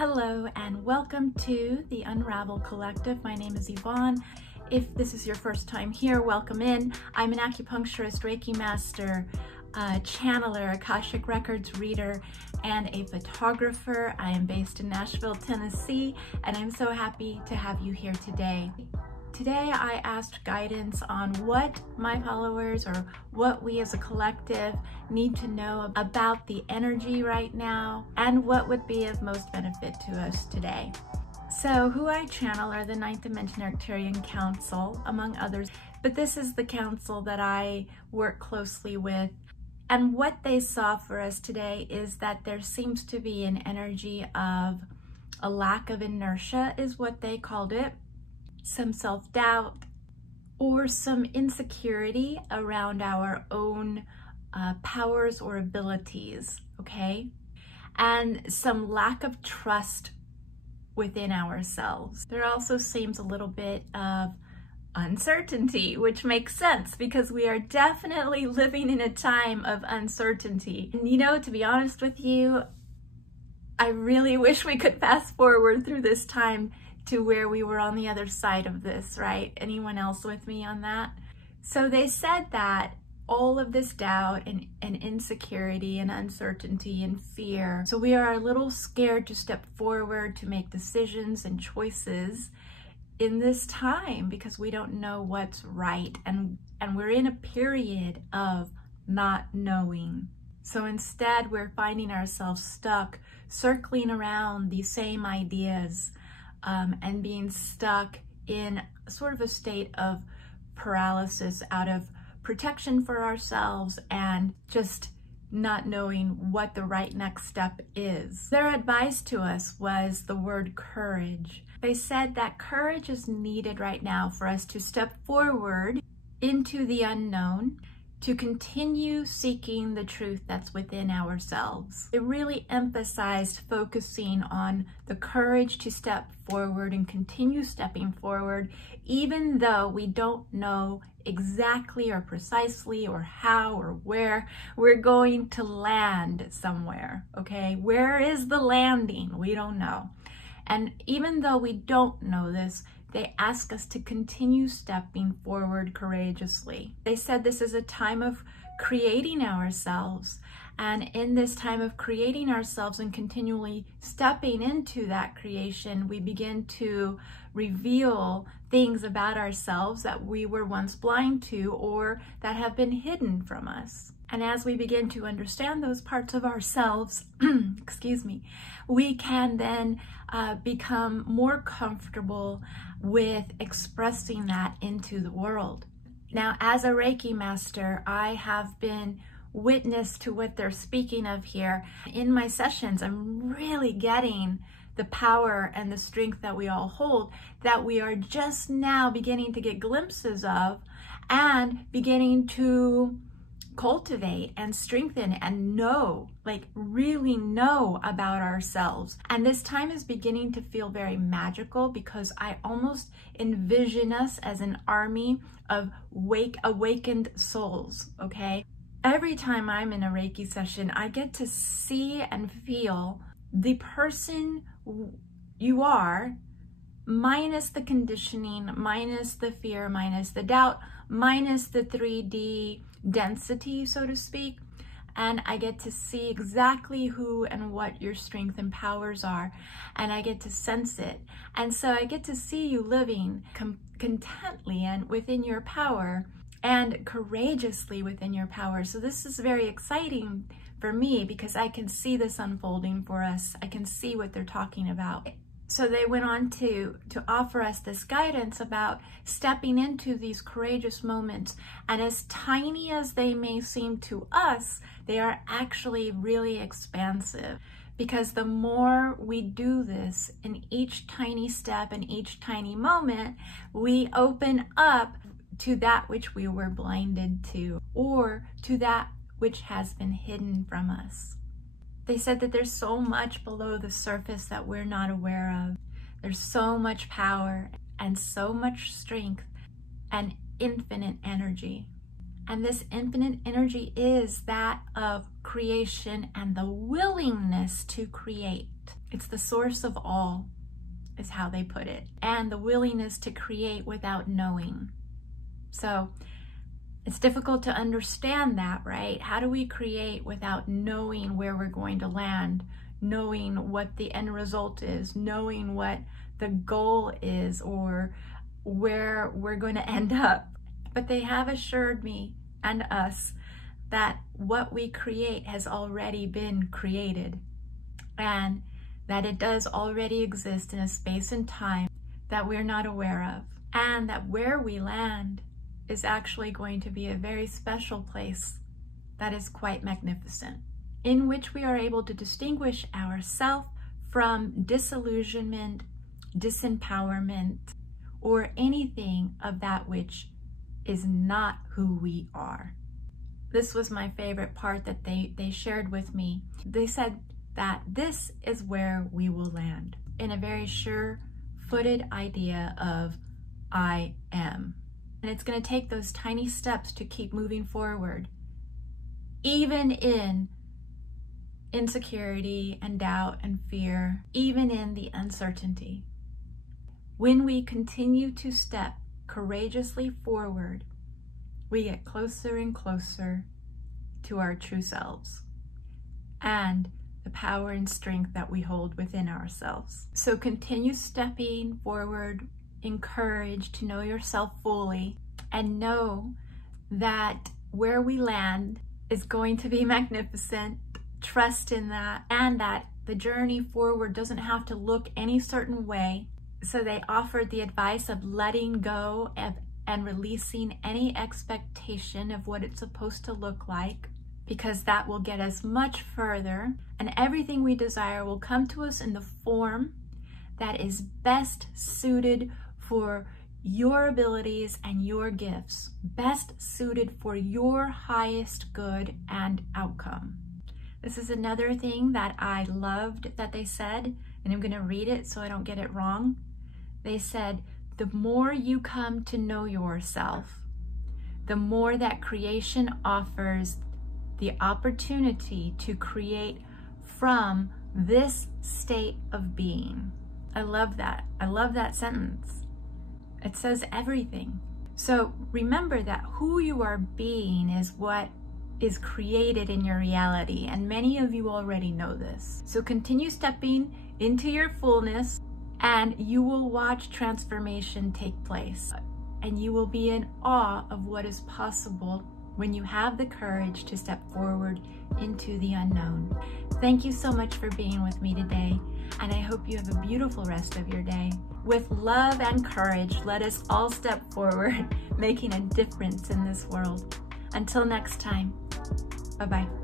Hello and welcome to the Unravel Collective. My name is Yvonne. If this is your first time here, welcome in. I'm an acupuncturist, Reiki master, channeler, Akashic Records reader, and a photographer. I am based in Nashville, Tennessee, and I'm so happy to have you here today. Today I asked guidance on what my followers or what we as a collective need to know about the energy right now and what would be of most benefit to us today. So who I channel are the 9th Dimension Arcturian Council, among others, but this is the council that I work closely with. And what they saw for us today is that there seems to be an energy of a lack of inertia, is what they called it. Some self-doubt or some insecurity around our own powers or abilities, okay? And some lack of trust within ourselves. There also seems a little bit of uncertainty, which makes sense because we are definitely living in a time of uncertainty. And you know, to be honest with you, I really wish we could fast forward through this time to where we were on the other side of this, right? Anyone else with me on that? So they said that all of this doubt and insecurity and uncertainty and fear, so we are a little scared to step forward to make decisions and choices in this time because we don't know what's right, and we're in a period of not knowing. So instead we're finding ourselves stuck circling around the same ideas and being stuck in sort of a state of paralysis out of protection for ourselves and just not knowing what the right next step is. Their advice to us was the word courage. They said that courage is needed right now for us to step forward into the unknown, to continue seeking the truth that's within ourselves. It really emphasized focusing on the courage to step forward and continue stepping forward, even though we don't know exactly or precisely or how or where we're going to land somewhere, okay? Where is the landing? We don't know. And even though we don't know this, they ask us to continue stepping forward courageously. They said this is a time of creating ourselves. And in this time of creating ourselves and continually stepping into that creation, we begin to reveal things about ourselves that we were once blind to or that have been hidden from us. And as we begin to understand those parts of ourselves, excuse me, we can then become more comfortable with expressing that into the world. Now, as a Reiki master, I have been witness to what they're speaking of here. In my sessions, I'm really getting the power and the strength that we all hold, that we are just now beginning to get glimpses of and beginning to cultivate and strengthen and know, like really know about ourselves. And this time is beginning to feel very magical because I almost envision us as an army of awakened souls, okay? Every time I'm in a Reiki session, I get to see and feel the person you are, minus the conditioning, minus the fear, minus the doubt, minus the 3D density, so to speak, and I get to see exactly who and what your strength and powers are, and I get to sense it. And so I get to see you living contently and within your power and courageously within your power. So this is very exciting for me because I can see this unfolding for us. I can see what they're talking about. So they went on to offer us this guidance about stepping into these courageous moments. And as tiny as they may seem to us, they are actually really expansive. Because the more we do this in each tiny step and each tiny moment, we open up to that which we were blinded to, or to that which has been hidden from us. They said that there's so much below the surface that we're not aware of. There's so much power and so much strength and infinite energy. And this infinite energy is that of creation and the willingness to create. It's the source of all, is how they put it. And the willingness to create without knowing. So it's difficult to understand that, right? How do we create without knowing where we're going to land, knowing what the end result is, knowing what the goal is, or where we're going to end up? But they have assured me and us that what we create has already been created, and that it does already exist in a space and time that we're not aware of, and that where we land is actually going to be a very special place that is quite magnificent, in which we are able to distinguish ourselves from disillusionment, disempowerment, or anything of that which is not who we are. This was my favorite part that they shared with me. They said that this is where we will land, in a very sure-footed idea of I am. And it's going to take those tiny steps to keep moving forward, even in insecurity and doubt and fear, even in the uncertainty. When we continue to step courageously forward, we get closer and closer to our true selves and the power and strength that we hold within ourselves. So continue stepping forward, encouraged to know yourself fully, and know that where we land is going to be magnificent. Trust in that, and that the journey forward doesn't have to look any certain way. So they offered the advice of letting go and releasing any expectation of what it's supposed to look like, because that will get us much further, and everything we desire will come to us in the form that is best suited for your abilities and your gifts, best suited for your highest good and outcome. This is another thing that I loved that they said, and I'm going to read it so I don't get it wrong. They said, the more you come to know yourself, the more that creation offers the opportunity to create from this state of being. I love that. I love that sentence. It says everything. So remember that who you are being is what is created in your reality, and many of you already know this. So continue stepping into your fullness, and you will watch transformation take place, and you will be in awe of what is possible when you have the courage to step forward into the unknown. Thank you so much for being with me today, and I hope you have a beautiful rest of your day. With love and courage, let us all step forward, making a difference in this world. Until next time, bye-bye.